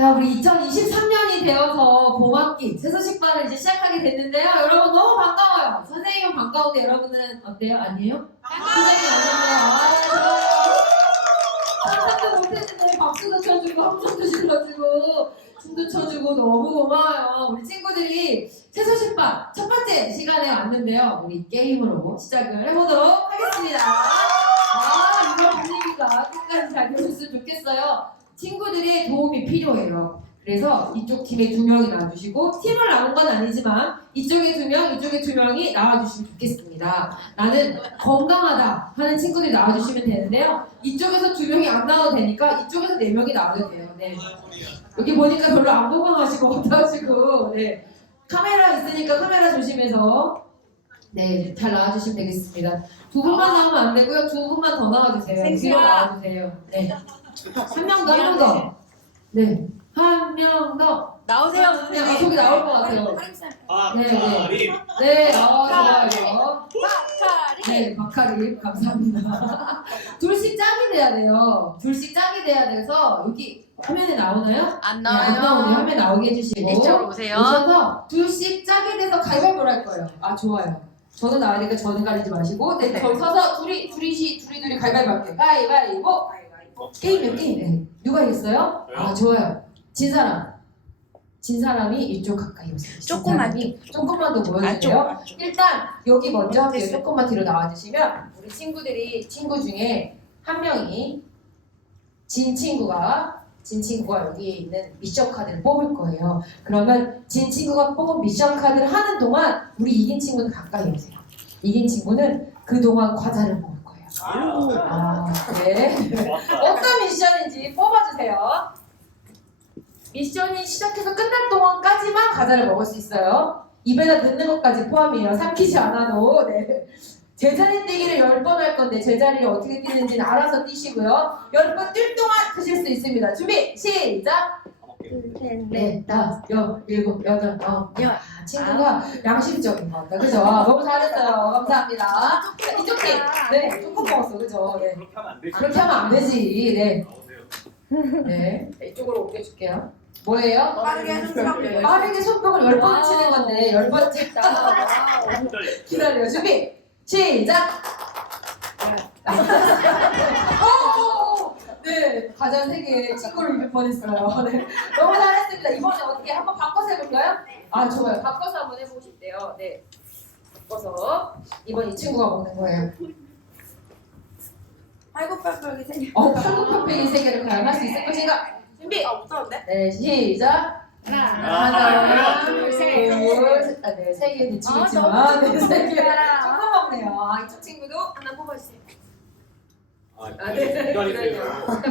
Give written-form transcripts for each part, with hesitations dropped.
자, 우리 2023년이 되어서 봄학기 새소식반을 이제 시작하게 됐는데요. 여러분 너무 반가워요. 선생님은 반가운데 여러분은 어때요? 아니에요? 선생님 아닌데요. 상상도 못했는데 박수도 쳐주고 함성도 질러주고 춤도 춰주고 너무 고마워요. 우리 친구들이 새소식반 첫 번째 시간에 왔는데요. 우리 게임으로 시작을 해보도록 하겠습니다. 이런 분위기가 끝까지 잘 되셨으면 좋겠어요. 친구들의 도움이 필요해요. 그래서 이쪽 팀에 2명이 나와주시고 팀을 나눈 건 아니지만 이쪽에 2명, 이쪽에 2명이 나와주시면 좋겠습니다. 나는 건강하다 하는 친구들이 나와주시면 되는데요. 이쪽에서 2명이 안 나와도 되니까 이쪽에서 4명이 나와도 돼요. 네. 여기 보니까 별로 안 건강하시고 어떠시고 네. 카메라 있으니까 카메라 조심해서 네, 잘 나와주시면 되겠습니다. 2분만 나오면 안 되고요. 2분만 더 나와주세요. 뒤로 나와주세요. 네. 한 명 더, 한 명 더. 네. 한 명 더. 나오세요, 네, 선생님. 저기 나올 것 같아요. 박카림. 네, 좋아요. 박카림. 네, 박카림. 감사합니다. 둘씩 짝이 돼야 돼요. 둘씩 짝이 돼야 돼서, 여기 화면에 나오나요? 안 네, 안 나오네요. 나와요. 화면 나오게 해주시고. 이쪽으로 오세요. 오셔서 둘씩 짝이 돼서 가위바위보를 할 거예요. 아, 좋아요. 저는 나와야 되니까 저는 가리지 마시고. 네, 저기 서서 둘이 가위바위보 할게요. 가위바위보. 게임이요, 게임. 네. 누가 이겼어요? 아, 좋아요. 진 사람이 이쪽 가까이 오세요. 조금만 더 보여주세요. 일단 여기 먼저 할게요. 조금만 뒤로 나와주시면 우리 친구 중에 한 명이 진 친구가 여기에 있는 미션 카드를 뽑을 거예요. 그러면 진 친구가 뽑은 미션 카드를 하는 동안 우리 이긴 친구는 가까이 오세요. 이긴 친구는 그동안 과자를 먹을 거예요. 네. 어떤 미션인지 뽑아주세요. 미션이 시작해서 끝날 동안까지만 과자를 먹을 수 있어요. 입에다 넣는 것까지 포함이에요. 삼키지 않아도. 네. 제자리 뛰기를 10번 할 건데 제자리를 어떻게 뛰는지는 알아서 뛰시고요. 10번 뛸 동안 드실 수 있습니다. 준비 시작! 둘, 셋, 네, 5, 6, 7, 8, 9. 친구가 양심적인 것 같다. 그죠? 너무 잘했어요. 감사합니다. 자, 이쪽 팀. 네, 조금 먹었어. 그죠? 네. 그렇게 하면 안 되지. 그렇게 하면 안 되지. 네. 나오세요. 네. 이쪽으로 옮겨줄게요. 뭐예요? 빠르게 손가락을 빠르게 손뼉을 10번 치는 건데 10번 찍다. 기다려요. 준비 시작. 네, 과자 3개 친구를 입을 뻔했어요. 네, 너무 잘했습니다. 이번에 어떻게 한번 바꿔서 해볼까요? 아, 좋아요. 바꿔서 한번 해보고 싶대요. 네, 바꿔서 이번 이 친구가 먹는 거예요. 팔굽혀펴기 세. 팔굽혀펴기 3개를 과연 할 수 있을 것인가? 준비. 못하는데? 네, 시작. 하나, 둘, 셋. 네, 3개 미치겠지만, 네, 3개. 조금 먹네요. 이쪽 친구도 하나 뽑아주세요. 네. 기다리세요.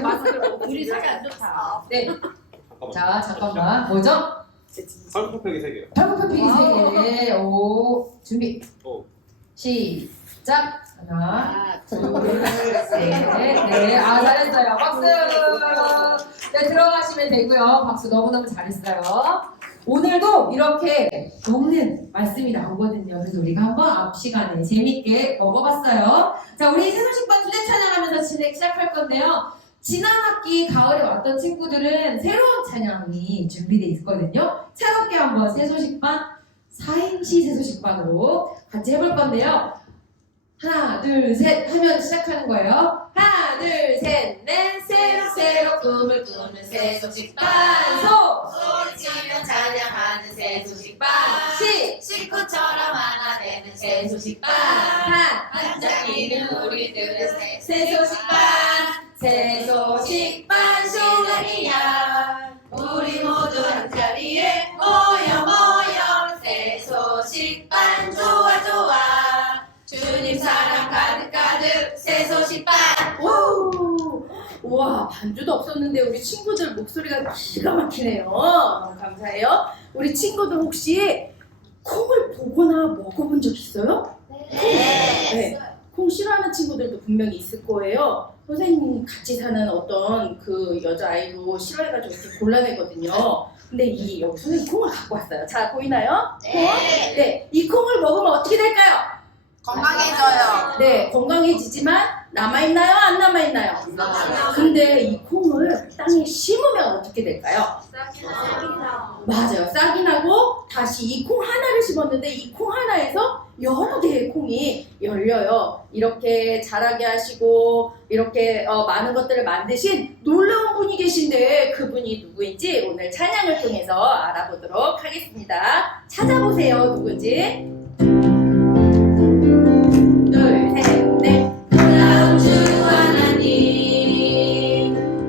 마스크를 우리 사이 안 좋다. 네. 자, 잠깐만. 뭐죠? 팔굽혀펴기 3개요. 팔굽혀펴기 3개. 오, 준비. 오. 시작. 하나, 둘, 셋. 네, 잘했어요. 박수. 네, 들어가시면 되고요. 박수 너무너무 잘했어요. 오늘도 이렇게 먹는 말씀이 나오거든요. 그래서 우리가 한번 앞 시간에 재밌게 먹어봤어요. 자, 우리 새소식반 주제 찬양하면서 진행 시작할 건데요. 지난 학기 가을에 왔던 친구들은 새로운 찬양이 준비되어 있거든요. 새롭게 한번 새소식반 4행시 새소식반으로 같이 해볼 건데요. 하나, 둘, 셋 하면 시작하는 거예요. 하나, 둘, 셋, 넷, 새로 꿈을 꾸는 새소식반 소리치며 찬양하는 새소식반 식구처럼 하나 되는 새소식반 반짝이는 우리들의 새소식반 시간이야 우리 모두 한자리에 모여 새소식반 좋아 주님 사랑 가득 새소식반 우와, 반주도 없었는데 우리 친구들 목소리가 기가 막히네요. 감사해요. 우리 친구들 혹시 콩을 보거나 먹어본 적 있어요? 네. 콩 싫어하는 친구들도 분명히 있을 거예요. 선생님이 같이 사는 어떤 그 여자아이도 싫어해가지고 이렇게 골라내거든요. 근데 여기 선생님 콩을 갖고 왔어요. 자, 보이나요? 네. 네. 이 콩을 먹으면 어떻게 될까요? 건강해져요 네, 건강해지지만 남아있나요? 안 남아있나요? 근데 이 콩을 이거를 땅에 심으면 어떻게 될까요? 맞아요. 싹이 나고 다시 이 콩 하나를 심었는데 이 콩 하나에서 여러 개의 콩이 열려요. 이렇게 자라게 하시고 이렇게 많은 것들을 만드신 놀라운 분이 계신데 그분이 누구인지 오늘 찬양을 통해서 알아보도록 하겠습니다. 찾아보세요. 누구인지. 둘, 셋, 넷. 놀라운 주 하나님,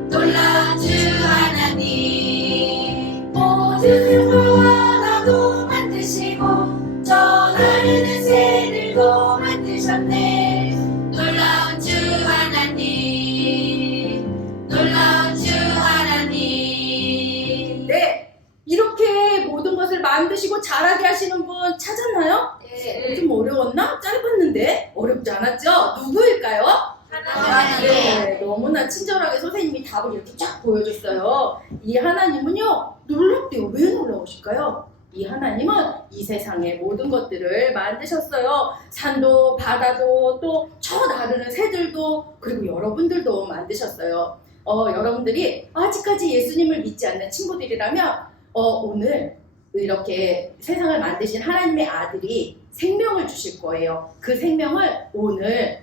놀라운 주 하나님, 모든 생물과 나도 만드시고 저 나르는 새들도 만드셨네. 놀라운 주 하나님, 놀라운 주 하나님. 네. 이렇게 모든 것을 만드시고 자라게 하시는 분 찾았나요? 좀 어려웠나? 짧았는데 어렵지 않았죠? 누구일까요? 네, 너무나 친절하게 선생님이 답을 이렇게 쫙 보여줬어요. 이 하나님은요, 놀랍대요. 왜 놀라우실까요? 이 하나님은 이 세상의 모든 것들을 만드셨어요. 산도, 바다도, 또 저 나르는 새들도, 그리고 여러분들도 만드셨어요. 여러분들이 아직까지 예수님을 믿지 않는 친구들이라면 오늘 이렇게 세상을 만드신 하나님의 아들이 생명을 주실 거예요. 그 생명을 오늘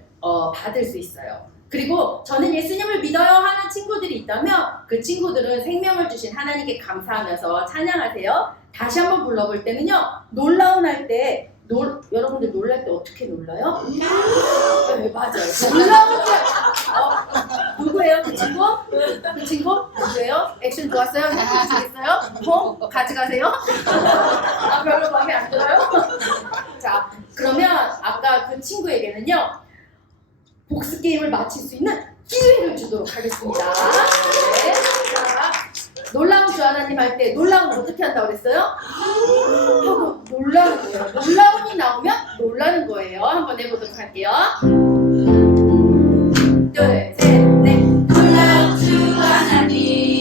받을 수 있어요. 그리고 저는 예수님을 믿어요 하는 친구들이 있다면 그 친구들은 생명을 주신 하나님께 감사하면서 찬양하세요. 다시 한번 불러볼 때는요. 놀라운 할 때 여러분들 놀랄 때 어떻게 놀라요? 네, 맞아요. 놀라운 때 누구예요? 그 친구? 그 친구? 누구예요? 액션 좋았어요? 주시겠어요? 가져가세요? 별로 마음에 안 들어요? 자, 그러면 아까 그 친구에게는요. 복수 게임을 마칠 수 있는 기회를 주도록 하겠습니다. 네. 자, 놀라운 주 하나님 할 때 놀라운 거 어떻게 한다고 그랬어요? 하고 놀라는 거예요. 놀라운이 나오면 놀라는 거예요. 한번 해보도록 할게요. 둘, 셋, 넷. 놀라운 주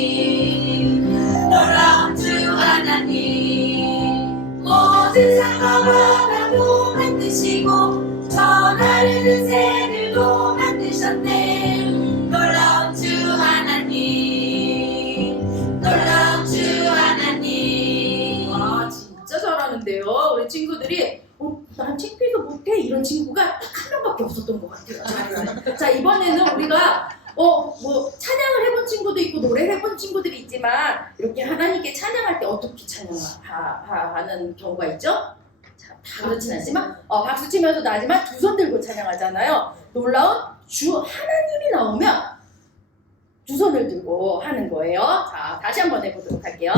하나님, 놀라운 주 하나님, 모든 산과 바다도 만드시고 저 나르는 새들도 만드셨네. 놀라운 주 하나님, 놀라운 주 하나님. 와, 진짜 잘하는데요. 우리 친구들이 난 창피해서 못해 이런 친구가 딱 한 명밖에 없었던 것 같아요. 자, 이번에는 우리가 뭐 찬양을 해본 친구도 있고 노래 해본 친구들이 있지만 이렇게 하나님께 찬양할 때 어떻게 찬양하는 경우가 있죠? 자, 다 그렇진 않지만 박수 치면서도 하지만 두 손 들고 찬양하잖아요. 놀라운 주 하나님이 나오면 두 손을 들고 하는 거예요. 자, 다시 한번 해보도록 할게요.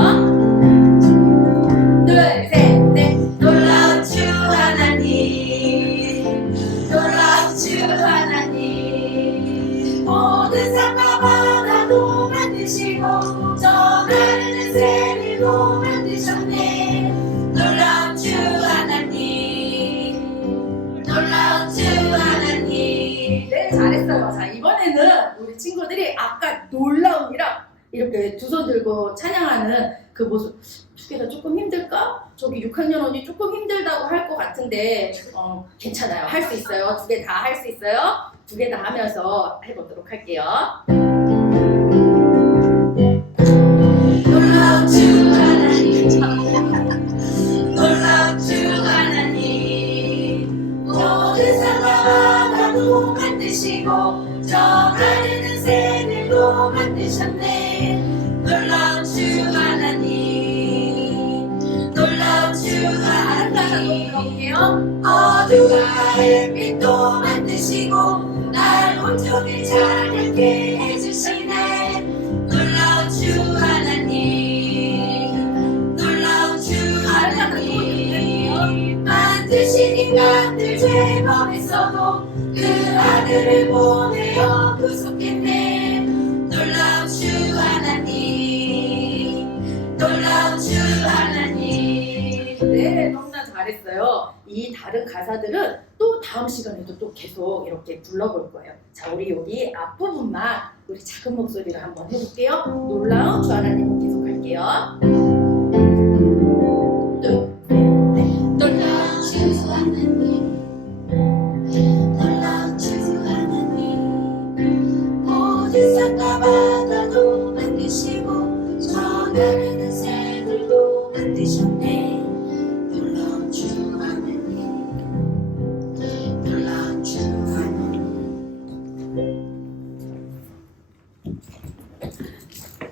둘, 셋, 넷. 놀라운 주 하나님, 놀라운 주 하나님, 모든 산과 바다도 만드시고 저 나르는 새들도 만드셨네. 놀라운 주 하나님, 놀라운 주 하나님. 네, 잘했어요. 자, 이번에는 우리 친구들이 아까 놀라움이랑 이렇게 두 손 들고 찬양하는 그 모습 두 개 다 조금 힘들까? 저기 6학년 언니 조금 힘들다고 할 것 같은데 괜찮아요. 할 수 있어요. 두 개 다 할 수 있어요. 두 개 다 하면서 해보도록 할게요. 놀라운 주 하나님, 놀라운 주 하나님, 모든 산과 바다도 만드시고 저 나르는 새들도 만드셨네. 놀라운 주 하나님, 놀라운 주 하나님. 어둠과 햇빛도 만드시고 날 온종일 찬양케 해주시네. 놀라운 주 하나님, 놀라운 주 하나님, 만드신 인간들 죄 범했어도 그 아들을 보내어 구속했네. 놀라운 주 하나님, 놀라운 주 하나님. 네, 너무나 잘했어요. 이 다른 가사들은 또 다음 시간에도 또 계속 이렇게 불러볼 거예요. 자, 우리 여기 앞부분만 우리 작은 목소리로 한번 해볼게요. 놀라운 주 하나님 계속 할게요. 둘, 셋, 넷. 놀라운 주 하나님, 놀라운 주 하나님, 모든 산과 바다도 나르는 새들도 만드셨네. 놀라운 주 하나님, 놀라운 주 하나님.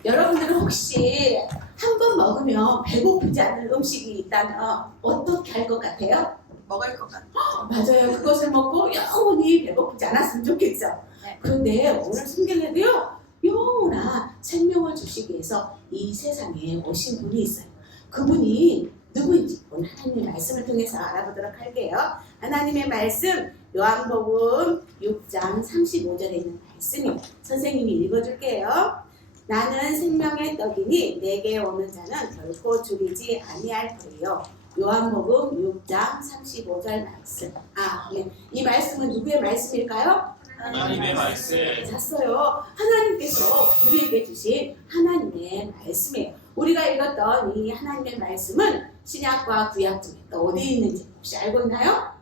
여러분들은 혹시 한 번 먹으면 배고프지 않는 음식이 있다면 어떻게 할 것 같아요? 먹을 것 같아요. 맞아요. 그것을 먹고 영원히 배고프지 않았으면 좋겠죠. 네. 그런데 오늘 성경에도요, 영원한 생명을 주시기 위해서 이 세상에 오신 분이 있어요. 그분이 누구인지 오늘 하나님의 말씀을 통해서 알아보도록 할게요. 하나님의 말씀, 요한복음 6장 35절에 있는 말씀이 선생님이 읽어줄게요. 나는 생명의 떡이니 내게 오는 자는 결코 줄이지 아니할 터이요. 요한복음 6장 35절 말씀. 네. 이 말씀은 누구의 말씀일까요? 하나님의 말씀. 잤어요. 하나님께서 우리에게 주신 하나님의 말씀이에요. 우리가 읽었던 이 하나님의 말씀은 신약과 구약 중에 또 어디에 있는지 혹시 알고 있나요?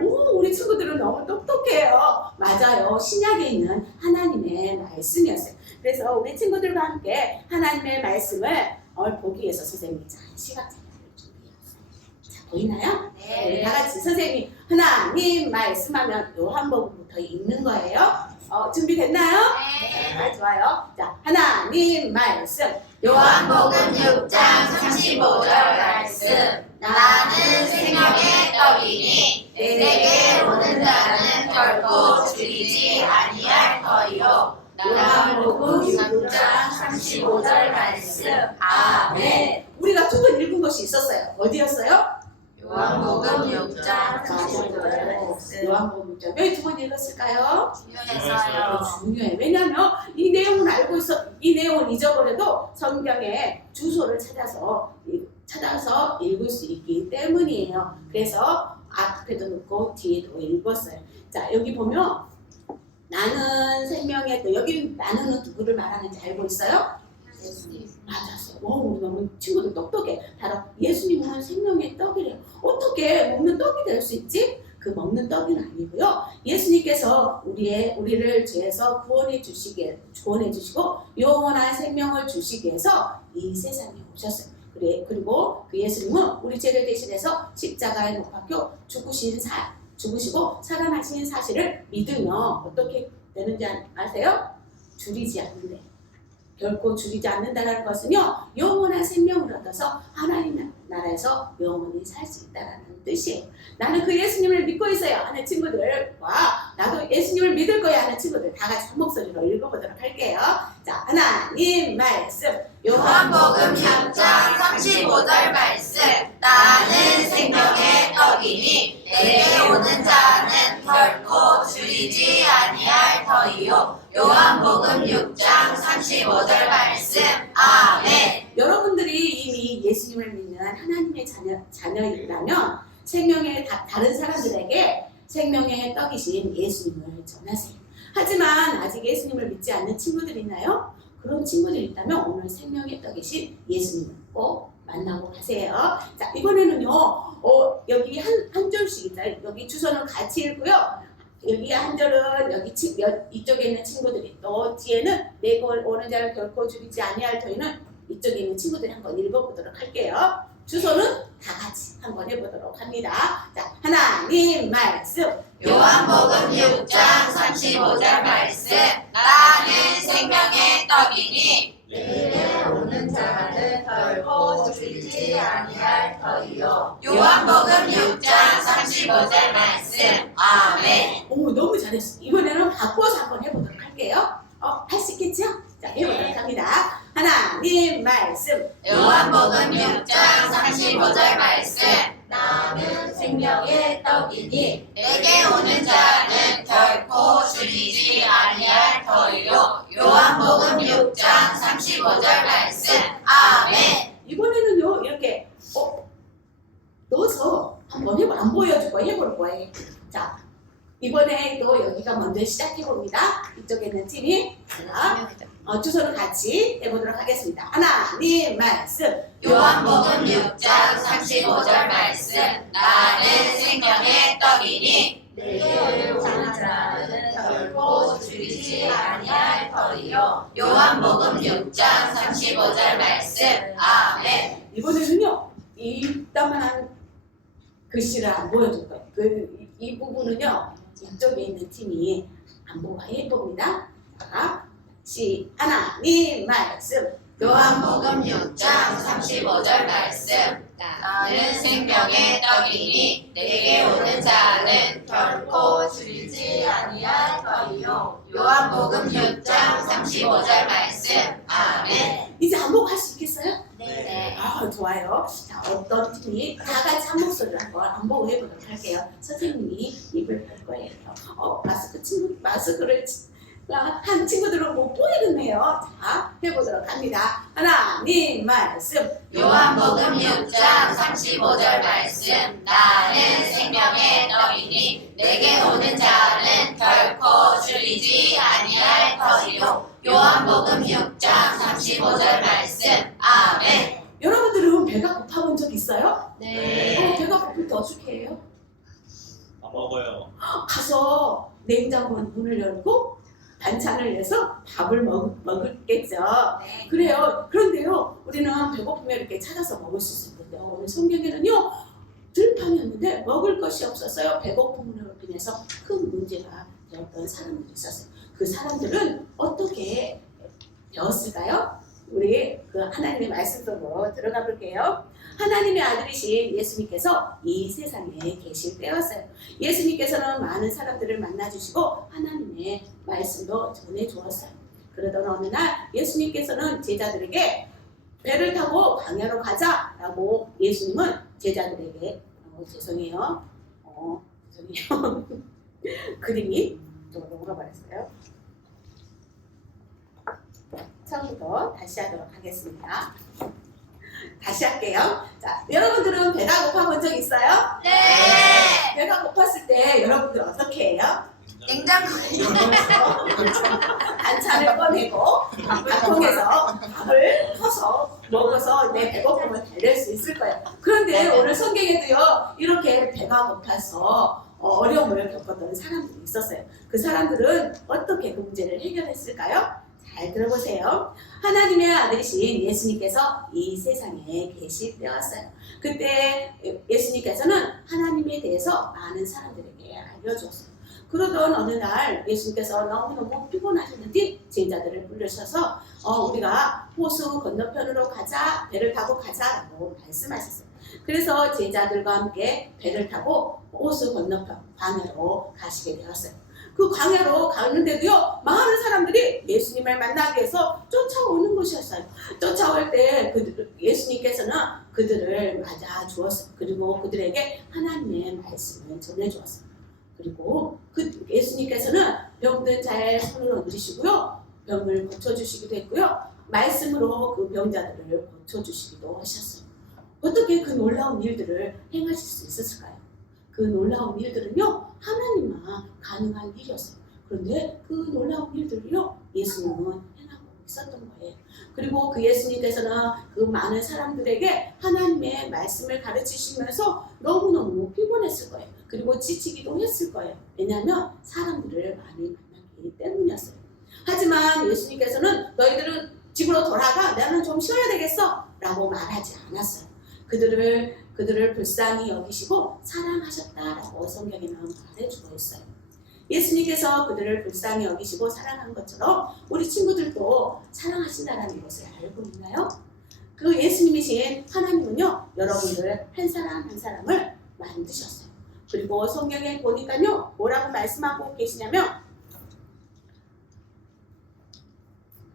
오, 우리 친구들은 너무 똑똑해요. 맞아요. 신약에 있는 하나님의 말씀이었어요. 그래서 우리 친구들과 함께 하나님의 말씀을 보기 위해서 선생님이 시각장애를 준비했어요. 자, 보이나요? 네. 다 같이 선생님이 하나님 말씀하면 요한복음부터 읽는 거예요. 준비됐나요? 네. 좋아요. 자, 하나님 말씀. 요한복음 6장 35절 말씀. 나는 생명의 떡이니 내게 오는 자는 결코 줄이지 아니할 터이요. 요한복음 6장 35절 말씀. 아멘. 우리가 두 번 읽은 것이 있었어요. 어디였어요? 요한복음 6장 35절 말씀. 요한복음 6장. 왜 두 번 읽었을까요? 중요해서요. 중요해. 왜냐하면 이 내용은 알고 있어. 이 내용은 잊어버려도 성경의 주소를 찾아서 읽을 수 있기 때문이에요. 그래서 앞에도 넣고 뒤에도 읽었어요. 자, 여기 보면 나는 생명의 떡. 여기 나는은 누구를 말하는지 알고 있어요? 맞았어요. 우리 너무 친구들 똑똑해. 바로 예수님은 생명의 떡이래요. 어떻게 먹는 떡이 될 수 있지? 그 먹는 떡은 아니고요. 예수님께서 우리를 죄에서 구원해 주시고 영원한 생명을 주시기 위해서 이 세상에 오셨어요. 그리고 그 예수님은 우리 죄를 대신해서 십자가에 못 박혀 죽으시고 살아나신 사실을 믿으면 어떻게 되는지 아세요? 줄이지 않는데. 결코 줄이지 않는다는 것은요, 영원한 생명을 얻어서 하나님 나라에서 영원히 살 수 있다는 뜻이에요. 나는 그 예수님을 믿고 있어요 하는 친구들과 나도 예수님을 믿을 거야 하는 친구들 다 같이 한 목소리로 읽어보도록 할게요. 자, 하나님 말씀. 요한복음 6장 35절 말씀. 나는 생명의 떡이니 내게 오는 자는 결코 줄이지 아니할 터이요. 요한복음 6장 35절 말씀. 아멘. 여러분들이 이미 예수님을 믿는 하나님의 자녀이라면 다른 사람들에게 생명의 떡이신 예수님을 전하세요. 하지만 아직 예수님을 믿지 않는 친구들 있나요? 그런 친구들이 있다면 오늘 생명의 떡이신 예수님을 꼭 만나고 가세요. 자, 이번에는요, 여기 한 줄씩 있어요. 여기 주소는 같이 읽고요. 여기 한 절은 이쪽에 있는 친구들이, 또 뒤에는 내게 오는 자를 결코 줄이지 아니할 터이는 이쪽에 있는 친구들이 한번 읽어보도록 할게요. 주소는 다 같이 한번 해보도록 합니다. 자, 하나님 말씀. 요한복음 6장 35절 말씀. 나는 생명의 떡이니 내게 오는 자는 결코 줄이지 아니할 터이요. 요한복음 6장 35절 말씀. 아멘. 오, 너무 잘했어. 이번에는 바꿔서 한번 해보도록 할게요. 할 수 있겠죠? 자, 해보도록 합니다. 하나님 말씀. 요한복음 6장 35절 말씀. 나는 생명의 떡이니 내게 오는 자는 결코 줄이지 아니할 터이요. 요한복음 6장 35절 말씀. 아멘. 이번에는요, 이렇게 넣어서 한번 안 보여줄 거예요. 해볼 거예요. 자, 이번에 또 여기가 먼저 시작해봅니다. 이쪽에 있는 팀이. 자, 주소를 같이 해보도록 하겠습니다. 하나님 말씀. 요한복음 6장 35절 말씀. 나는 생명의 떡이니 내게 오는 자는 결코 줄이지 아니할 터이요. 터이요. 요한복음 6장 35절 말씀. 아멘. 이번에는요, 이따만한 글씨를 안 보여줄 거예요. 이 부분은요, 이쪽에 있는 팀이 안 보고 해봅니다. 자, 하나님 말씀. 요한복음 6장 35절 말씀. 나는 생명의 떡이니 내게 오는 자는 결코 줄이지 아니할 터이요. 요한복음 6장 35절 말씀. 아멘. 이제 안 보고 할 수 있겠어요? 네. 아, 좋아요. 자, 어떤 팀이 다 같이 한 목소리로 한번 안 보고 해보도록 할게요. 선생님이 입을 열 거예요. 마스크를 한 친구들은 못 보이겠네요. 자, 해보도록 합니다. 하나님 말씀. 요한복음 6장 35절 말씀. 나는 생명의 떡이니 내게 오는 자는 결코 줄이지 아니할 터이요. 요한복음 6장 35절 말씀. 아멘. 여러분들은 배가 고파본 적 있어요? 네. 배가 고플 때 어떻게 해요? 안 먹어요. 가서 냉장고 문을 열고 반찬을 내서 밥을 먹을겠죠. 네. 그래요. 그런데요, 우리는 배고프면 이렇게 찾아서 먹을 수 있는데 오늘 성경에는요, 들판이었는데 먹을 것이 없었어요. 배고픔으로 인해서 큰 문제가 되었던 사람들이 있었어요. 그 사람들은 어떻게 배웠을까요? 우리 그 하나님의 말씀 속으로 들어가 볼게요. 하나님의 아들이신 예수님께서 이 세상에 계실 때였어요. 예수님께서는 많은 사람들을 만나주시고 하나님의 말씀도 전해주었어요. 그러던 어느 날 예수님께서는 제자들에게 배를 타고 광야로 가자라고 예수님은 제자들에게 죄송해요. 그림이 좀 넘어가버렸어요. 처음부터 다시 하도록 하겠습니다. 다시 할게요. 자, 여러분들은 배가 고파본 적 있어요? 네. 배가 고팠을 때 여러분들 어떻게 해요? 냉장고에 반찬을 꺼내고 밥통에서 밥을 퍼서 먹어서 내 배고픔을 달랠 수 있을 거예요. 그런데 오늘 성경에도요, 이렇게 배가 고파서 어려움을 겪었던 사람들이 있었어요. 그 사람들은 어떻게 그 문제를 해결했을까요? 잘 들어보세요. 하나님의 아들이신 예수님께서 이 세상에 계실 때였어요. 그때 예수님께서는 하나님에 대해서 많은 사람들에게 알려주었어요. 그러던 어느 날 예수님께서 너무너무 피곤하셨는지 제자들을 부르셔서 우리가 호수 건너편으로 가자, 배를 타고 가자라고 말씀하셨어요. 그래서 제자들과 함께 배를 타고 호수 건너편 광야로 가시게 되었어요. 그 광야로 가는데도요, 많은 사람들이 예수님을 만나기 위해서 쫓아오는 곳이었어요. 쫓아올 때 예수님께서는 그들을 맞아 주었어요. 그리고 그들에게 하나님의 말씀을 전해 주었어요. 그리고 예수님께서는 병든 자의 손을 얻으시고요, 병을 고쳐주시기도 했고요, 말씀으로 그 병자들을 고쳐주시기도 하셨어요. 어떻게 그 놀라운 일들을 행하실 수 있었을까요? 그 놀라운 일들은요, 하나님만 가능한 일이었어요. 그런데 그 놀라운 일들을요, 예수님은 행하고 있었던 거예요. 그리고 그 예수님께서는 그 많은 사람들에게 하나님의 말씀을 가르치시면서 너무너무 피곤했을 거예요. 그리고 지치기도 했을 거예요. 왜냐하면 사람들을 많이 만났기 때문이었어요. 하지만 예수님께서는 너희들은 집으로 돌아가, 나는 좀 쉬어야 되겠어 라고 말하지 않았어요. 그들을 불쌍히 여기시고 사랑하셨다라고 성경에는 말해주고 있어요. 예수님께서 그들을 불쌍히 여기시고 사랑한 것처럼 우리 친구들도 사랑하신다는 것을 알고 있나요? 그 예수님이신 하나님은요, 여러분들 한 사람 한 사람을 만드셨어요. 그리고 성경에 보니까요, 뭐라고 말씀하고 계시냐면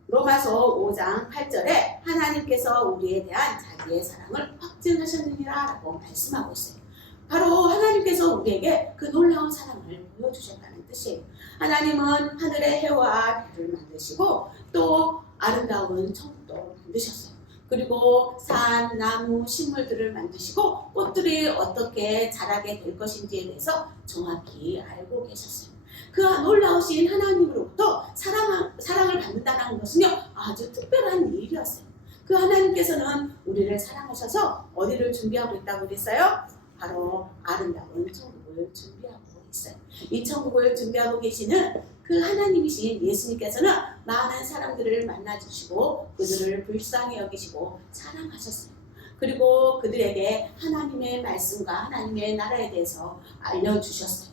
로마서 5장 8절에 하나님께서 우리에 대한 자기의 사랑을 확증하셨느니라 라고 말씀하고 있어요. 바로 하나님께서 우리에게 그 놀라운 사랑을 보여주셨다는 뜻이에요. 하나님은 하늘의 해와 별을 만드시고 또 아름다운 천국도 만드셨어요. 그리고 산, 나무, 식물들을 만드시고 꽃들이 어떻게 자라게 될 것인지에 대해서 정확히 알고 계셨어요. 그 놀라우신 하나님으로부터 사랑을 받는다는 것은요, 아주 특별한 일이었어요. 그 하나님께서는 우리를 사랑하셔서 어디를 준비하고 있다고 그랬어요? 바로 아름다운 천국을 준비하고 있어요. 이 천국을 준비하고 계시는 그 하나님이신 예수님께서는 많은 사람들을 만나주시고 그들을 불쌍히 여기시고 사랑하셨어요. 그리고 그들에게 하나님의 말씀과 하나님의 나라에 대해서 알려주셨어요.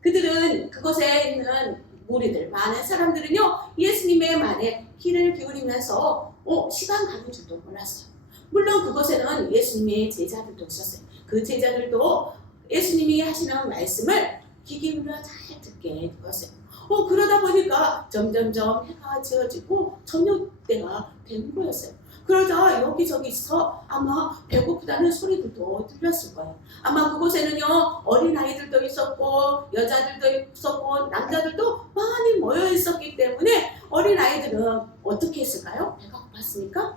그들은 그곳에 있는 무리들, 많은 사람들은요, 예수님의 말에 귀를 기울이면서 시간 가는 줄도 몰랐어요. 물론 그곳에는 예수님의 제자들도 있었어요. 그 제자들도 예수님이 하시는 말씀을 귀 기울여 잘 듣게 되었어요. 그러다 보니까 점점점 해가 지어지고 저녁 때가 된 거였어요. 그러자 여기저기서 아마 배고프다는 소리들도 들렸을 거예요. 아마 그곳에는요, 어린아이들도 있었고 여자들도 있었고 남자들도 많이 모여 있었기 때문에 어린아이들은 어떻게 했을까요? 배가 고팠으니까?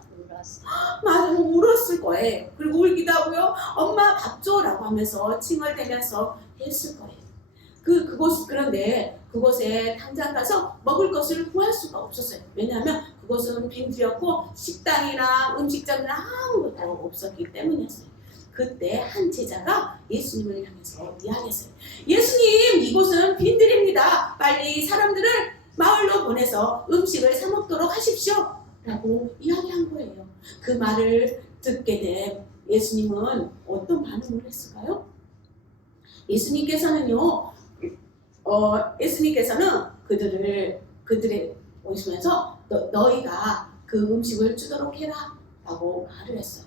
맞아, 울었을 거예요. 그리고 울기도 하고요, 엄마 밥 줘라고 하면서 칭얼대면서 했을 거예요. 그런데 그곳에 당장 가서 먹을 것을 구할 수가 없었어요. 왜냐하면 그곳은 빈들였고 식당이나 음식점이나 아무것도 없었기 때문이었어요. 그때 한 제자가 예수님을 향해서 이야기했어요. 예수님, 이곳은 빈들입니다. 빨리 사람들을 마을로 보내서 음식을 사 먹도록 하십시오. 라고 이야기한 거예요. 그 말을 듣게 된 예수님은 어떤 반응을 했을까요? 예수님께서는 그들의 오시면서 너희가 그 음식을 주도록 해라 라고 말을 했어요.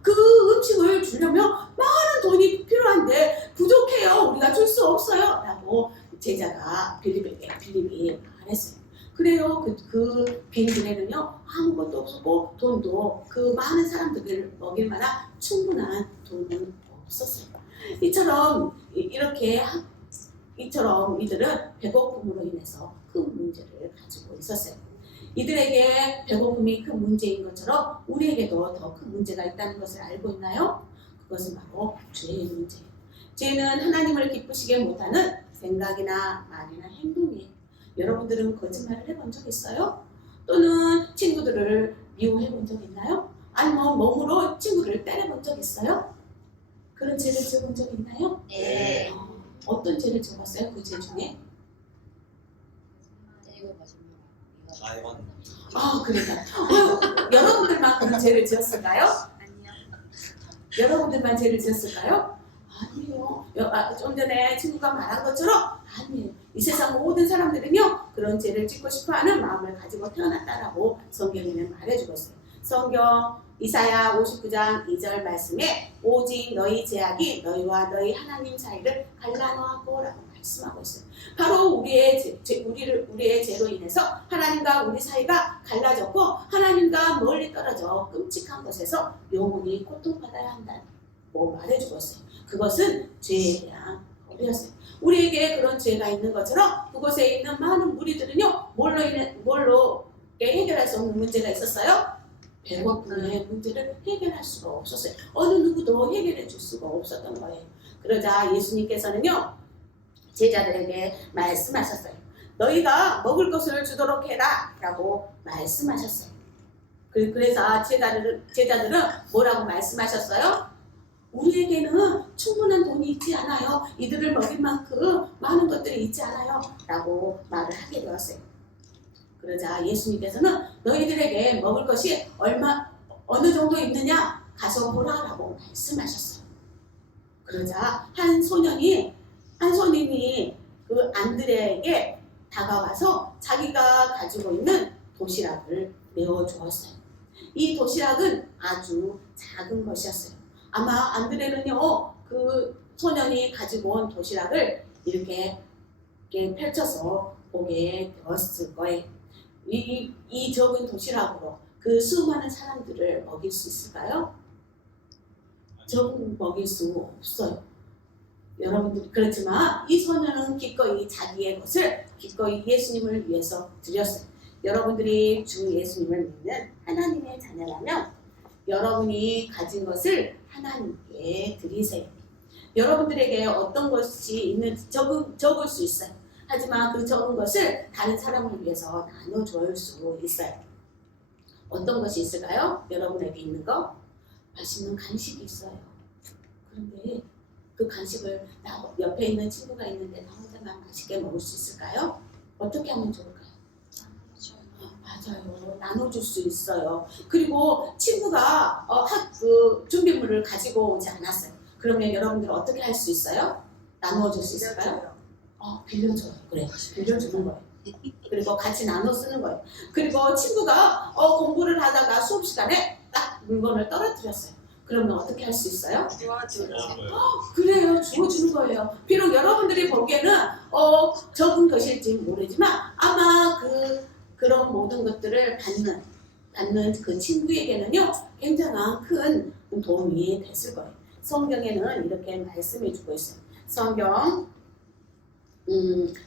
그 음식을 주려면 많은 돈이 필요한데 부족해요. 우리가 줄 수 없어요. 라고 제자가 빌립이 말했어요. 그래요. 그 빈들에는요, 아무것도 없었고 돈도 그 많은 사람들을 먹일 만한 충분한 돈은 없었어요. 이처럼 이들은 배고픔으로 인해서 큰 문제를 가지고 있었어요. 이들에게 배고픔이 큰 문제인 것처럼 우리에게도 더 큰 문제가 있다는 것을 알고 있나요? 그것은 바로 죄의 문제예요. 죄는 하나님을 기쁘시게 못하는 생각이나 말이나 행동이에요. 여러분들은 거짓말을 해본 적 있어요? 또는 친구들을 미워해 본 적 있나요? 아니면 몸으로 친구를 때려본 적 있어요? 그런 죄를 지어본 적 있나요? 네. 어떤 죄를 지어봤어요? 그 죄 중에? 그러니까 여러분들만 그런 죄를 지었을까요? 여러분들만 죄를 지었을까요? 아니에요. 좀 전에 친구가 말한 것처럼 아니에요. 이 세상 모든 사람들은요, 그런 죄를 짓고 싶어하는 마음을 가지고 태어났다라고 성경에는 말해주고 있어요. 성경 이사야 59장 2절 말씀에 오직 너희 죄악이 너희와 너희 하나님 사이를 갈라놓았고 라고 말씀하고 있어요. 바로 우리의 죄로 인해서 하나님과 우리 사이가 갈라졌고 하나님과 멀리 떨어져 끔찍한 것에서 영원히 고통받아야 한다고 말해주고 있어요. 그것은 죄에 대한 법이었어요. 우리에게 그런 죄가 있는 것처럼 그곳에 있는 많은 무리들은요, 뭘로 해결할 수 없는 문제가 있었어요? 배고픔의 문제를 해결할 수가 없었어요. 어느 누구도 해결해 줄 수가 없었던 거예요. 그러자 예수님께서는요, 제자들에게 말씀하셨어요. 너희가 먹을 것을 주도록 해라 라고 말씀하셨어요. 그래서 제자들은 뭐라고 말씀하셨어요? 우리에게는 충분한 돈이 있지 않아요. 이들을 먹일 만큼 많은 것들이 있지 않아요. 라고 말을 하게 되었어요. 그러자 예수님께서는 너희들에게 먹을 것이 어느 정도 있느냐 가서 보라 라고 말씀하셨어요. 그러자 한 소년이 그 안드레에게 다가와서 자기가 가지고 있는 도시락을 내어주었어요. 이 도시락은 아주 작은 것이었어요. 아마 안드레는요, 그 소년이 가지고 온 도시락을 이렇게 펼쳐서 보게 되었을 거예요. 이 적은 도시락으로 그 수많은 사람들을 먹일 수 있을까요? 먹일 수 없어요. 여러분들, 그렇지만 이 소년은 기꺼이 자기의 것을 기꺼이 예수님을 위해서 드렸어요. 여러분들이 주 예수님을 믿는 하나님의 자녀라면 여러분이 가진 것을 하나님께 드리세요. 여러분들에게 어떤 것이 있는지 적을 수 있어요. 하지만 그 적은 것을 다른 사람을 위해서 나눠줄 수 있어요. 어떤 것이 있을까요? 여러분에게 있는 거? 맛있는 간식이 있어요. 그런데 그 간식을 옆에 있는 친구가 있는데 나 혼자만 맛있게 먹을 수 있을까요? 어떻게 하면 좋을까요? 맞아요. 나눠줄 수 있어요. 그리고 친구가 그 준비물을 가지고 오지 않았어요. 그러면 여러분들 어떻게 할 수 있어요? 나누어줄 수 있을까요? 빌려줘요. 그래, 빌려주는 거예요. 그리고 같이 나눠 쓰는 거예요. 그리고 친구가 공부를 하다가 수업 시간에 딱 물건을 떨어뜨렸어요. 그러면 어떻게 할 수 있어요? 그래요, 주워주는 거예요. 비록 여러분들이 보기에는 적은 것일지 모르지만 아마 그런 모든 것들을 받는 그 친구에게는요 굉장한 큰 도움이 됐을 거예요. 성경에는 이렇게 말씀해 주고 있어요. 성경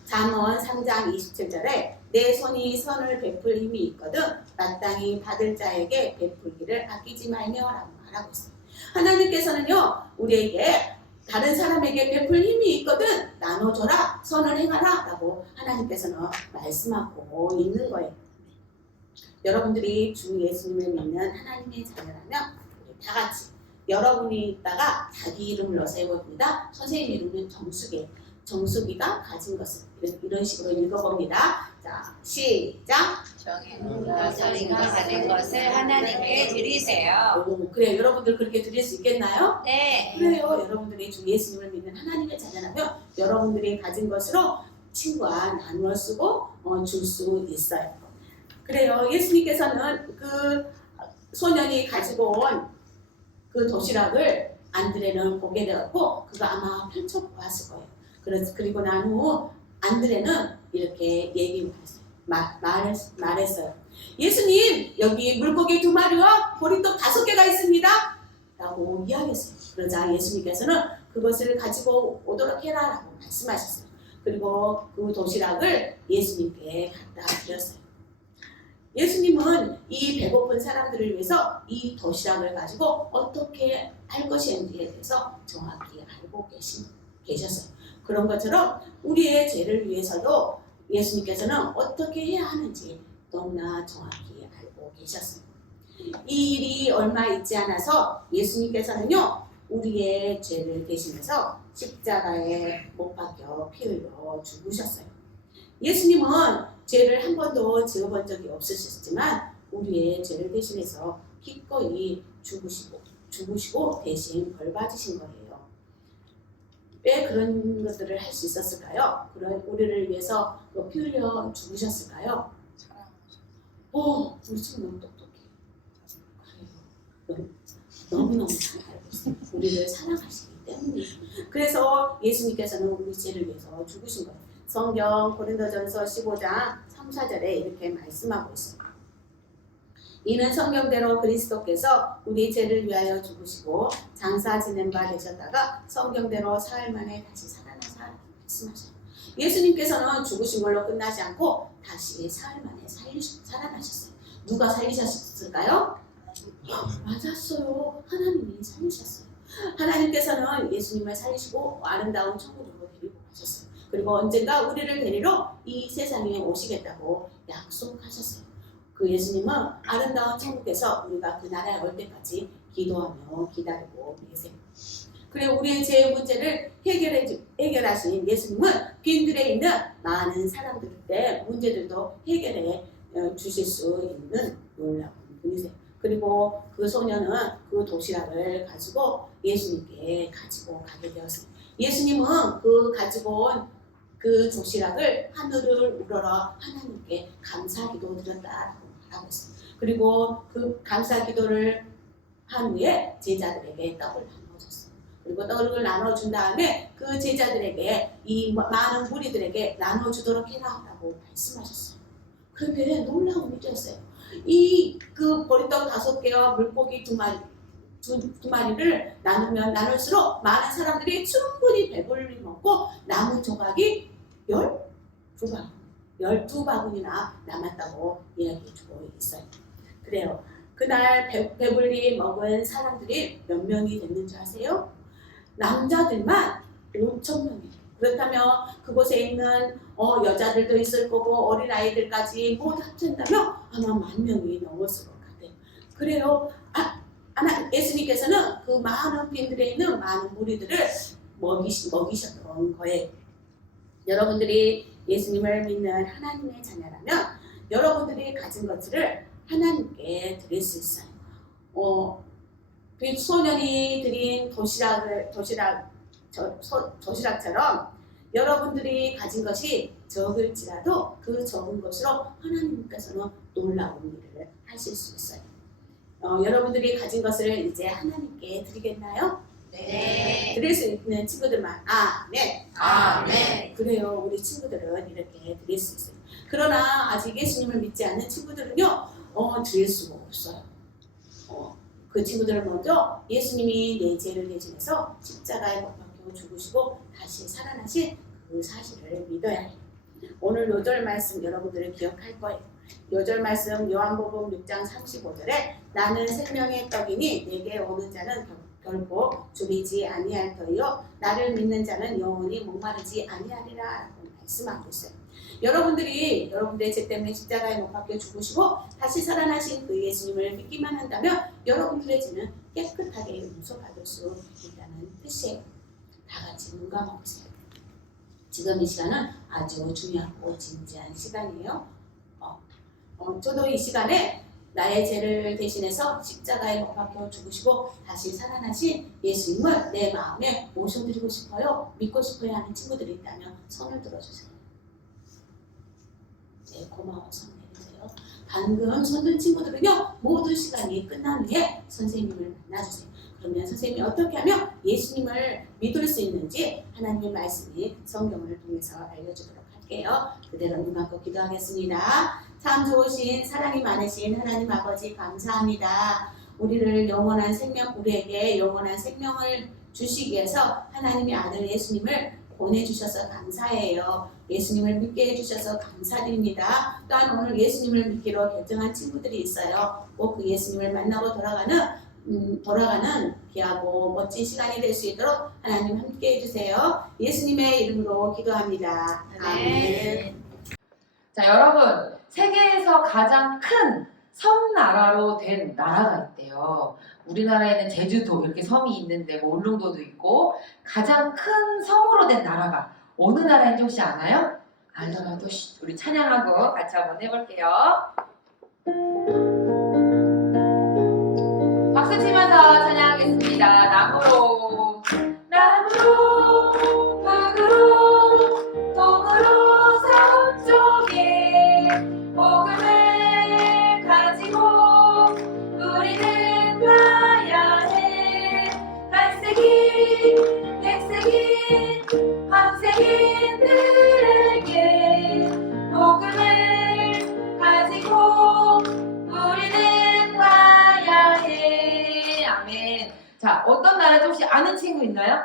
잠언 3장 27절에 내 손이 선을 베풀 힘이 있거든 마땅히 받을 자에게 베풀기를 아끼지 말며라고 말하고 있어요. 하나님께서는요 우리에게 다른 사람에게 베풀 힘이 있거든 나눠줘라 선을 행하라 라고 하나님께서는 말씀하고 있는 거예요. 여러분들이 주 예수님을 믿는 하나님의 자녀라면 우리 다 같이 여러분이 있다가 자기 이름을 넣어서 해봅니다. 선생님 이름은 정숙이가 가진 것을 이런 식으로 읽어봅니다. 자, 시작. 저희가 가진 것을 하나님께 드리세요. 그래, 여러분들 그렇게 드릴 수 있겠나요? 네. 그래요. 여러분들이 주 예수님을 믿는 하나님의 자녀라면 여러분들이 가진 것으로 친구와 나누어 쓰고 줄 수 있어요. 그래요. 예수님께서는 그 소년이 가지고 온 그 도시락을 안드레는 보게 되었고 그거 아마 펼쳐보았을 거예요. 그리고 난 후 안드레는 이렇게 말했어요. 예수님 여기 물고기 2마리와 보리떡 5개가 있습니다. 라고 이야기했어요. 그러자 예수님께서는 그것을 가지고 오도록 해라 라고 말씀하셨어요. 그리고 그 도시락을 예수님께 갖다 드렸어요. 예수님은 이 배고픈 사람들을 위해서 이 도시락을 가지고 어떻게 할 것인지에 대해서 정확히 알고 계셨어요. 그런 것처럼 우리의 죄를 위해서도 예수님께서는 어떻게 해야 하는지 너무나 정확히 알고 계셨어요. 이 일이 얼마 있지 않아서 예수님께서는요 우리의 죄를 대신해서 십자가에 못 박혀 피 흘려 죽으셨어요. 예수님은 죄를 한 번도 지어본 적이 없으셨지만 우리의 죄를 대신해서 기꺼이 죽으시고 대신 벌 받으신 거예요. 왜 그런 것들을 할 수 있었을까요? 우리를 위해서 피 흘려 죽으셨을까요? 우리 친구 너무 똑똑해. 그래요. 너무너무 잘 알고 있어요. 우리를 사랑하시기 때문에. 그래서 예수님께서는 우리 죄를 위해서 죽으신 거예요. 성경 고린도전서 15장 3, 4절에 이렇게 말씀하고 있습니다. 이는 성경대로 그리스도께서 우리 죄를 위하여 죽으시고 장사 지낸 바 되셨다가 성경대로 사흘 만에 다시 살아나사 말씀하셔요. 예수님께서는 죽으신 걸로 끝나지 않고 다시 사흘 만에 살아나셨어요. 누가 살리셨을까요? 맞았어요. 하나님이 살리셨어요. 하나님께서는 예수님을 살리시고 아름다운 천국으로 데리고 가셨어요. 그리고 언젠가 우리를 데리러 이 세상에 오시겠다고 약속하셨어요. 그 예수님은 아름다운 천국에서 우리가 그 나라에 올 때까지 기도하며 기다리고 계세요. 그리고 우리의 죄의 문제를 해결하신 예수님은 빈들에 있는 많은 사람들의 문제들도 해결해 주실 수 있는 놀라운 분이세요. 그리고 그 소년은 그 도시락을 가지고 예수님께 가지고 가게 되었어요. 예수님은 그 가지고 온 그 도시락을 하늘을 우러러 하나님께 감사기도 드렸다라고 말하고 있어요. 그리고 그 감사기도를 한 후에 제자들에게 떡을 나눠줬어요. 그리고 떡을 나눠준 다음에 그 제자들에게 이 많은 무리들에게 나눠주도록 해라라고 말씀하셨어요. 그런데 놀라운 일이었어요. 그 보리떡 5개와 물고기 2마리를 나눌수록 많은 사람들이 충분히 배불리 먹고 남은 조각이 12바구니나 남았다고 이야기해주고 있어요. 그래요. 그날 배불리 먹은 사람들이 몇 명이 됐는지 아세요? 남자들만 5,000명이에요. 그렇다면 그곳에 있는 여자들도 있을 거고 어린아이들까지 모두 합친다면 아마 10,000명이 넘었을 것 같아요. 그래요. 예수님께서는 그 많은 빈들에 있는 많은 무리들을 먹이셨던 거예요. 여러분들이 예수님을 믿는 하나님의 자녀라면 여러분들이 가진 것들을 하나님께 드릴 수 있어요. 그 소년이 드린 도시락처럼 여러분들이 가진 것이 적을지라도 그 적은 것으로 하나님께서는 놀라운 일을 하실 수 있어요. 여러분들이 가진 것을 이제 하나님께 드리겠나요? 네. 드릴 수 있는 친구들만 아멘. 아멘. 그래요. 우리 친구들은 이렇게 드릴 수 있어요. 그러나 아직 예수님을 믿지 않는 친구들은요, 드릴 수가 없어요. 그 친구들은 먼저 예수님이 내 죄를 대신해서 십자가에 못 박혀 죽으시고 다시 살아나신 그 사실을 믿어야 해요. 오늘 요절 말씀 여러분들은 기억할 거예요. 요절 말씀 요한복음 6장 35절에 나는 생명의 떡이니 내게 오는 자는 결코 줄이지 아니할 터이요 나를 믿는 자는 영원히 목마르지 아니하리라 라고 말씀하고 있어요. 여러분들이 여러분들의 죄 때문에 십자가에 못 박혀 죽으시고 다시 살아나신 그 예수님을 믿기만 한다면 여러분들의 죄는 깨끗하게 용서받을 수 있다는 뜻이에요. 다 같이 눈 감아보세요. 지금 이 시간은 아주 중요하고 진지한 시간이에요. 저도 이 시간에 나의 죄를 대신해서 십자가에 못 박혀 죽으시고 다시 살아나신 예수님을 내 마음에 모셔드리고 싶어요. 믿고 싶어야 하는 친구들이 있다면 손을 들어주세요. 네, 고마워. 손 내리세요. 방금 손든 친구들은요, 모든 시간이 끝난 후에 선생님을 만나주세요. 그러면 선생님이 어떻게 하면 예수님을 믿을 수 있는지 하나님의 말씀이 성경을 통해서 알려주도록 할게요. 그대로 눈 감고 기도하겠습니다. 참 좋으신 사랑이 많으신 하나님 아버지 감사합니다. 우리에게 영원한 생명을 주시기 위해서 하나님의 아들 예수님을 보내주셔서 감사해요. 예수님을 믿게 해주셔서 감사드립니다. 또한 오늘 예수님을 믿기로 결정한 친구들이 있어요. 꼭 그 예수님을 만나고 돌아가는 귀하고 멋진 시간이 될 수 있도록 하나님 함께 해주세요. 예수님의 이름으로 기도합니다. 아멘. 자, 여러분, 세계에서 가장 큰 섬나라로 된 나라가 있대요. 우리나라에는 제주도 이렇게 섬이 있는데 뭐 울릉도도 있고 가장 큰 섬으로 된 나라가 어느 나라인지 혹시 아나요? 알더라도 우리 찬양하고 같이 한번 해볼게요. 박수 치면서 찬양하겠습니다. 나무로 흙으로 동으로 서쪽에 복음을 가지고 우리는 가야 해. 갈색인 백색인 황색인들에게 복음을 가지고 우리는 가야 해. 아멘. 자, 어떤 나라인지 혹시 아는 친구 있나요?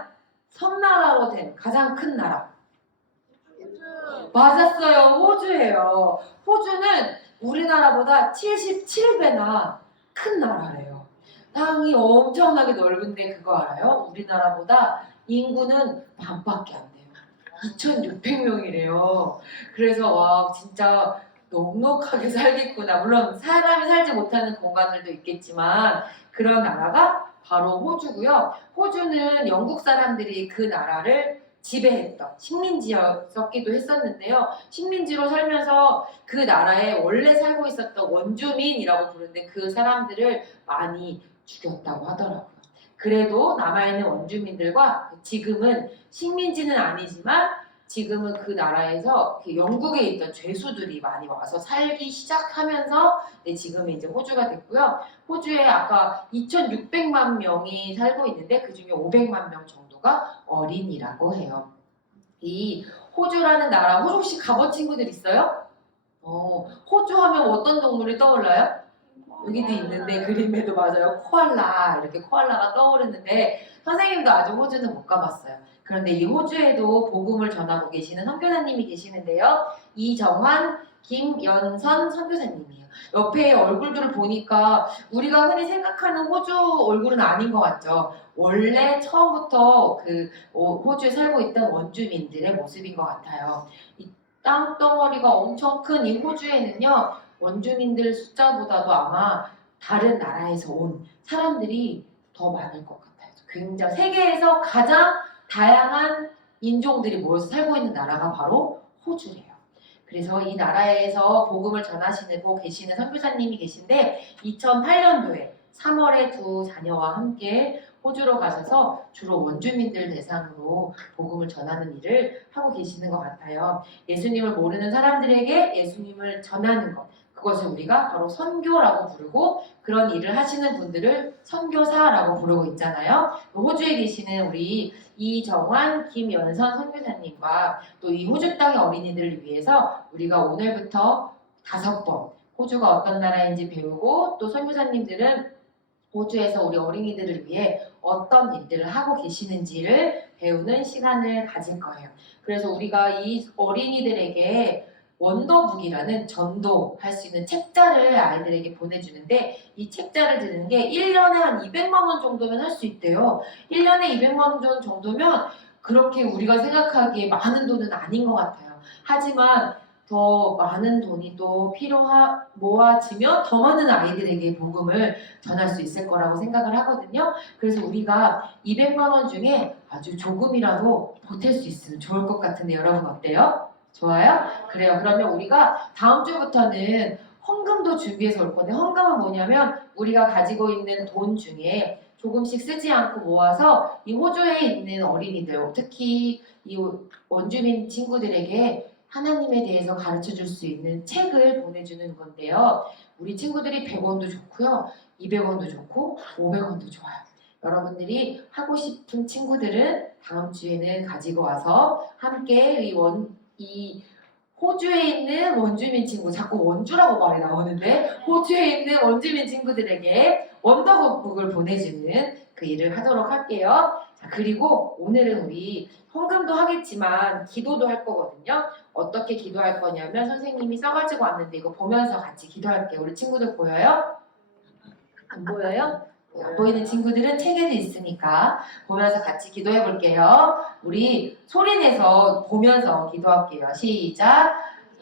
섬나라로 된 가장 큰 나라. 맞았어요. 호주예요. 호주는 우리나라보다 77배나 큰 나라래요. 땅이 엄청나게 넓은데 그거 알아요? 우리나라보다 인구는 반밖에 안 돼요. 2,600명이래요. 그래서 와 진짜 넉넉하게 살겠구나. 물론 사람이 살지 못하는 공간들도 있겠지만 그런 나라가 바로 호주고요. 호주는 영국 사람들이 그 나라를 지배했던 식민지였기도 했었는데요. 식민지로 살면서 그 나라에 원래 살고 있었던 원주민이라고 부르는데 그 사람들을 많이 죽였다고 하더라고요. 그래도 남아있는 원주민들과 지금은 식민지는 아니지만 지금은 그 나라에서 영국에 있던 죄수들이 많이 와서 살기 시작하면서 지금은 이제 호주가 됐고요. 호주에 아까 2,600만 명이 살고 있는데 그 중에 500만 명 정도가 어린이라고 해요. 이 호주라는 나라, 호주 혹시 가본 친구들 있어요? 호주 하면 어떤 동물이 떠올라요? 여기도 있는데 그림에도 맞아요. 코알라, 이렇게 코알라가 떠오르는데 선생님도 아직 호주는 못 가봤어요. 그런데 이 호주에도 복음을 전하고 계시는 선교사님이 계시는데요. 이정환, 김연선 선교사님이에요. 옆에 얼굴들을 보니까 우리가 흔히 생각하는 호주 얼굴은 아닌 것 같죠. 원래 처음부터 그 호주에 살고 있던 원주민들의 모습인 것 같아요. 이 땅덩어리가 엄청 큰 이 호주에는요. 원주민들 숫자보다도 아마 다른 나라에서 온 사람들이 더 많을 것 같아요. 굉장히 세계에서 가장 다양한 인종들이 모여서 살고 있는 나라가 바로 호주래요. 그래서 이 나라에서 복음을 전하시고 계시는 선교사님이 계신데 2008년도에 3월에 두 자녀와 함께 호주로 가셔서 주로 원주민들 대상으로 복음을 전하는 일을 하고 계시는 것 같아요. 예수님을 모르는 사람들에게 예수님을 전하는 것, 그것을 우리가 바로 선교라고 부르고 그런 일을 하시는 분들을 선교사라고 부르고 있잖아요. 호주에 계시는 우리 이정환, 김연선 선교사님과 또 이 호주 땅의 어린이들을 위해서 우리가 오늘부터 5번 호주가 어떤 나라인지 배우고 또 선교사님들은 호주에서 우리 어린이들을 위해 어떤 일들을 하고 계시는지를 배우는 시간을 가질 거예요. 그래서 우리가 이 어린이들에게 원더북이라는 전도할 수 있는 책자를 아이들에게 보내주는데 이 책자를 드는 게 1년에 한 200만 원 정도면 할 수 있대요. 1년에 200만 원 정도면 그렇게 우리가 생각하기에 많은 돈은 아닌 것 같아요. 하지만 더 많은 돈이 또 모아지면 더 많은 아이들에게 복음을 전할 수 있을 거라고 생각을 하거든요. 그래서 우리가 200만 원 중에 아주 조금이라도 보탤 수 있으면 좋을 것 같은데 여러분 어때요? 좋아요? 그래요. 그러면 우리가 다음 주부터는 헌금도 준비해서 올 건데 헌금은 뭐냐면 우리가 가지고 있는 돈 중에 조금씩 쓰지 않고 모아서 이 호주에 있는 어린이들, 특히 이 원주민 친구들에게 하나님에 대해서 가르쳐 줄 수 있는 책을 보내주는 건데요. 우리 친구들이 100원도 좋고요. 200원도 좋고 500원도 좋아요. 여러분들이 하고 싶은 친구들은 다음 주에는 가지고 와서 함께 이 호주에 있는 원주민 친구, 자꾸 원주라고 말이 나오는데 호주에 있는 원주민 친구들에게 원더북을 보내주는 그 일을 하도록 할게요. 자, 그리고 오늘은 우리 헌금도 하겠지만 기도도 할 거거든요. 어떻게 기도할 거냐면 선생님이 써가지고 왔는데 이거 보면서 같이 기도할게요. 우리 친구들 보여요? 안 보여요? 안 보이는 친구들은 책에도 있으니까 보면서 같이 기도해 볼게요. 우리 소리내서 보면서 기도할게요. 시작!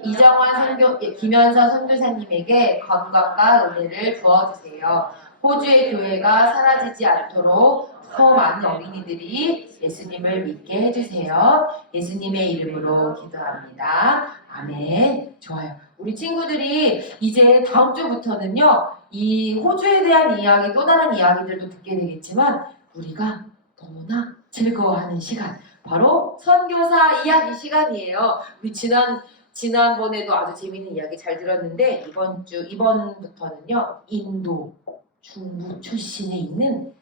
이정환 김연서 선교사님에게 건강과 은혜를 부어주세요. 호주의 교회가 사라지지 않도록 더 많은 어린이들이 예수님을 믿게 해주세요. 예수님의 이름으로 기도합니다. 아멘. 좋아요. 우리 친구들이 이제 다음 주부터는요. 이 호주에 대한 이야기, 또 다른 이야기들도 듣게 되겠지만 우리가 너무나 즐거워하는 시간, 바로 선교사 이야기 시간이에요. 우리 지난번에도 아주 재밌는 이야기 잘 들었는데 이번부터는요. 인도, 중부 출신에 있는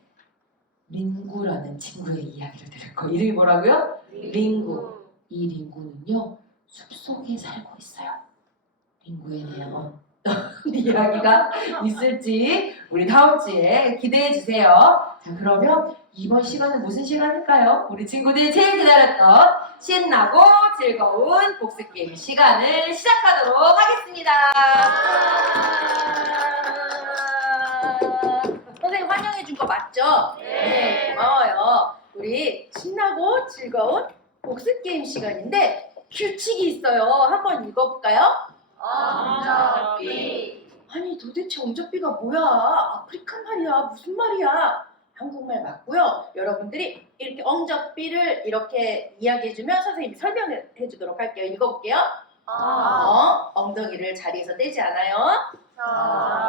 링구라는 친구의 이야기를 들을 거예요. 이름이 뭐라고요? 링구. 이 링구는요. 숲속에 살고 있어요. 링구에 대한 이야기가 있을지 우리 다음 주에 기대해 주세요. 자, 그러면 이번 시간은 무슨 시간일까요? 우리 친구들이 제일 기다렸던 신나고 즐거운 복습 게임 시간을 시작하도록 하겠습니다. 선생님 환영해 준 거 맞죠? 네, 고마워요. 우리 신나고 즐거운 복습 게임 시간인데 규칙이 있어요. 한번 읽어볼까요? 엄정비. 아니 도대체 엄적비가 뭐야? 아프리칸 말이야. 무슨 말이야? 한국말 맞고요. 여러분들이 이렇게 엄적비를 이렇게 이야기해주면 선생님이 설명해 주도록 할게요. 읽어볼게요. 엉덩이를 자리에서 떼지 않아요.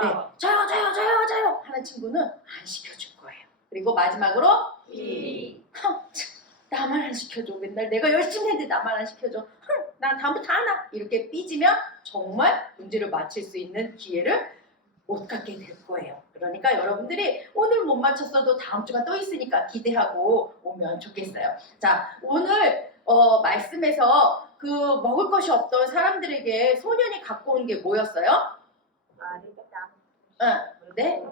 네, 저요 하는 친구는 안 시켜줄 거예요. 그리고 마지막으로 나만 안 시켜줘. 맨날 내가 열심히 했는데 나만 안 시켜줘. 난 다음부터 안 와. 이렇게 삐지면 정말 문제를 맞힐 수 있는 기회를 못 갖게 될 거예요. 그러니까 여러분들이 오늘 못 맞췄어도 다음 주가 또 있으니까 기대하고 오면 좋겠어요. 자, 오늘 말씀에서 그 먹을 것이 없던 사람들에게 소년이 갖고 온 게 뭐였어요? 네?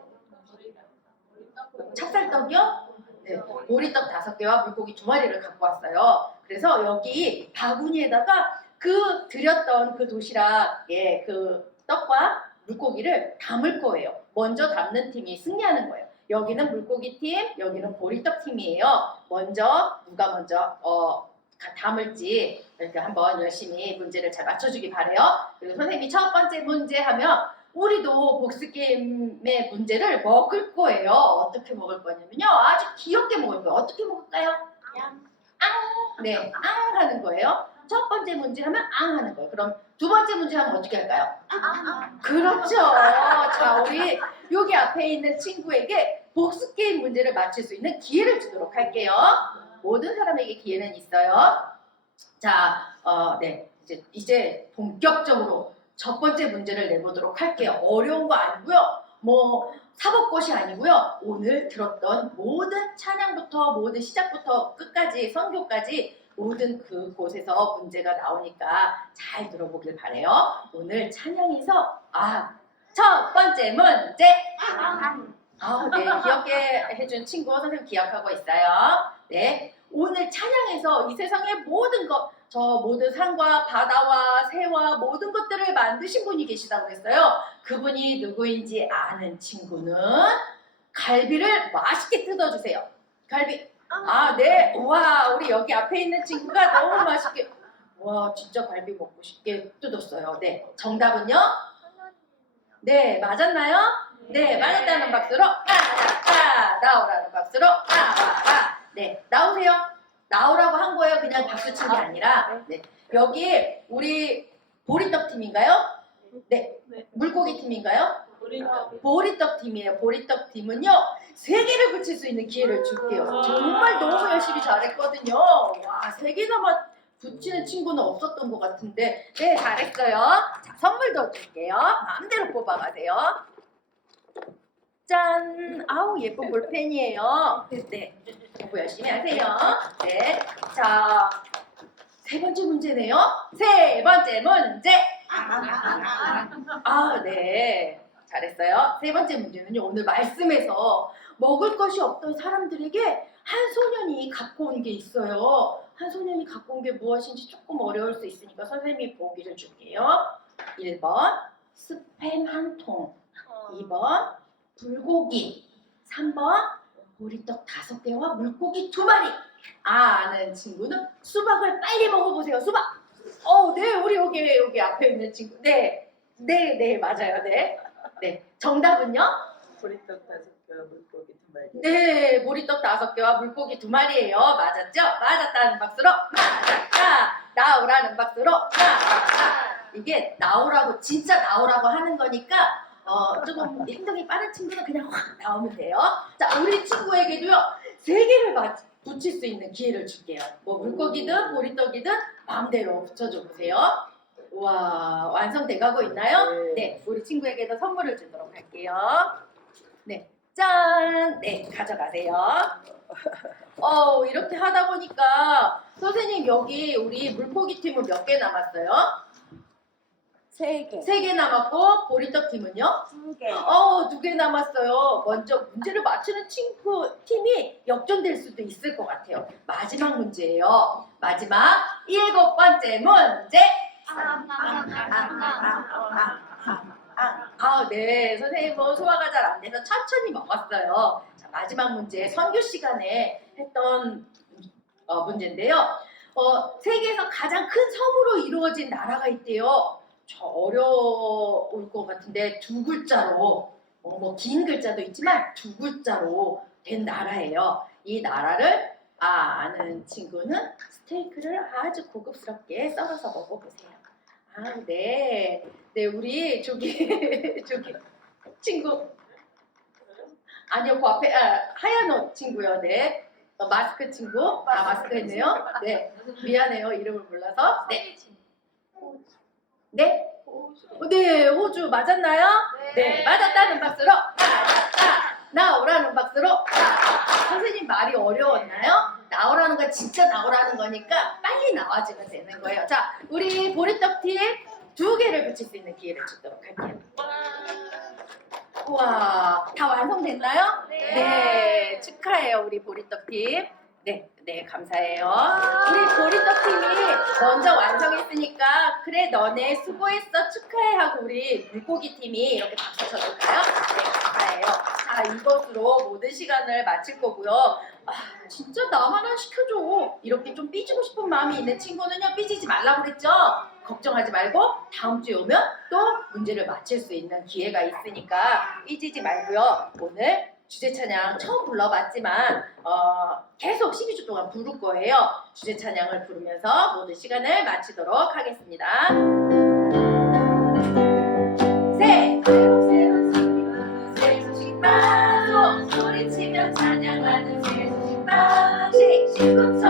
찹쌀떡이요? 네, 보리떡 5개와 물고기 2마리를 갖고 왔어요. 그래서 여기 바구니에다가 그 드렸던 그 도시락에 그 떡과 물고기를 담을 거예요. 먼저 담는 팀이 승리하는 거예요. 여기는 물고기 팀, 여기는 보리떡 팀이에요. 누가 먼저 담을지 이렇게 한번 열심히 문제를 잘 맞춰주기 바래요. 그리고 선생님이 첫 번째 문제 하면 우리도 복습 게임의 문제를 먹을 거예요. 어떻게 먹을 거냐면요. 아주 귀엽게 먹을 거예요. 어떻게 먹을까요? 네, 앙 하는 거예요. 첫 번째 문제 하면 앙 하는 거예요. 그럼 두 번째 문제 하면 어떻게 할까요? 그렇죠. 자, 우리 여기 앞에 있는 친구에게 복수 게임 문제를 맞출 수 있는 기회를 주도록 할게요. 모든 사람에게 기회는 있어요. 자, 네, 이제 본격적으로 첫 번째 문제를 내보도록 할게요. 어려운 거 아니고요. 뭐 사법고시 아니고요. 오늘 들었던 모든 찬양부터 모든 시작부터 끝까지 선교까지 모든 그곳에서 문제가 나오니까 잘 들어보길 바래요. 오늘 찬양에서 첫 번째 문제. 네, 귀엽게 해준 친구 선생님 기억하고 있어요. 네, 오늘 찬양에서 이 세상의 모든 것, 저 모든 산과 바다와 새와 모든 것들을 만드신 분이 계시다고 했어요. 그분이 누구인지 아는 친구는 갈비를 맛있게 뜯어주세요. 갈비. 네. 와, 우리 여기 앞에 있는 친구가 너무 맛있게. 와, 진짜 갈비 먹고 싶게 뜯었어요. 네. 정답은요? 네, 맞았나요? 네, 맞았다는 박수로 나오라는 박수로 네, 나오세요. 나오라고 한 거예요. 그냥 박수 친 게 아니라. 네. 여기 우리 보리떡 팀인가요? 네. 물고기 팀인가요? 보리떡 팀이에요. 보리떡 팀은요, 3개를 붙일 수 있는 기회를 줄게요. 정말 너무 열심히 잘했거든요. 와, 3개나 붙이는 친구는 없었던 것 같은데, 네, 잘했어요. 자, 선물도 줄게요. 마음대로 뽑아가세요. 짠! 아우, 예쁜 볼펜이에요. 네, 공부 열심히 하세요. 네, 자, 세 번째 문제네요. 세 번째 문제. 네. 잘했어요. 세 번째 문제는요. 오늘 말씀에서 먹을 것이 없던 사람들에게 한 소년이 갖고 온 게 있어요. 한 소년이 갖고 온 게 무엇인지 조금 어려울 수 있으니까 선생님이 보기를 줄게요. 1번 스팸 한 통, 2번 불고기, 3번 보리떡 5개와 물고기 2마리. 아는 친구는 수박을 빨리 먹어보세요. 수박. 네, 우리 여기 앞에 있는 친구. 네, 맞아요. 네, 정답은요? 보리떡 5개와 물고기 2마리. 네, 보리떡 5개와 물고기 2마리예요. 맞았죠? 맞았다는 박수로 맞았다. 나오라는 박수로 맞았다. 이게 나오라고, 진짜 나오라고 하는 거니까 조금 행동이 빠른 친구는 그냥 확 나오면 돼요. 자, 우리 친구에게도요 3개를 붙일 수 있는 기회를 줄게요. 뭐 물고기든 보리떡이든 마음대로 붙여줘 보세요. 와, 완성돼가고 있나요? 네, 우리 친구에게도 선물을 주도록 할게요. 네, 짠! 네, 가져가세요. 이렇게 하다 보니까 선생님 여기 우리 물고기 팀은 몇 개 남았어요? 3개. 3개 남았고 보리떡 팀은요? 2개. 2개 남았어요. 먼저 문제를 맞추는 친구 팀이 역전될 수도 있을 것 같아요. 마지막 문제예요. 마지막 7번째 문제. 네, 선생님은 소화가 잘 안 돼서 천천히 먹었어요. 자, 마지막 문제 선교 시간에 했던 문제인데요. 세계에서 가장 큰 섬으로 이루어진 나라가 있대요. 저 어려울 것 같은데 2글자로 뭐 긴 글자도 있지만 2글자로 된 나라예요. 이 나라를 아는 친구는 스테이크를 아주 고급스럽게 썰어서 먹어보세요. 네, 우리 저기 친구 아니요, 그 앞에 하얀 옷 친구요. 네, 마스크 친구. 마스크 했네요. 네, 미안해요, 이름을 몰라서. 네, 호주 맞았나요? 네, 맞았다는 박수로 맞았다. 나오라는 박수로 맞았다. 선생님 말이 어려웠나요? 나오라는 건 진짜 나오라는 거니까 빨리 나와주면 되는 거예요. 자, 우리 보리떡 팀 2개를 붙일 수 있는 기회를 주도록 할게요. 우와, 다 완성됐나요? 네, 축하해요, 우리 보리떡 팀. 네, 감사해요. 우리 보리떡 팀이 먼저 완성했으니까 그래 너네 수고했어 축하해 하고 우리 물고기 팀이 이렇게 박수 쳐줄까요? 네, 감사해요. 자, 이것으로 모든 시간을 마칠 거고요. 진짜 나만 안 시켜줘. 이렇게 좀 삐지고 싶은 마음이 있는 친구는요, 삐지지 말라고 그랬죠? 걱정하지 말고 다음 주에 오면 또 문제를 맞힐 수 있는 기회가 있으니까 삐지지 말고요. 오늘 주제 찬양 처음 불러봤지만 계속 12주 동안 부를 거예요. 주제 찬양을 부르면서 모든 시간을 마치도록 하겠습니다. 새 소식 방송 소리치며 찬양하는 새 소식 방식 19초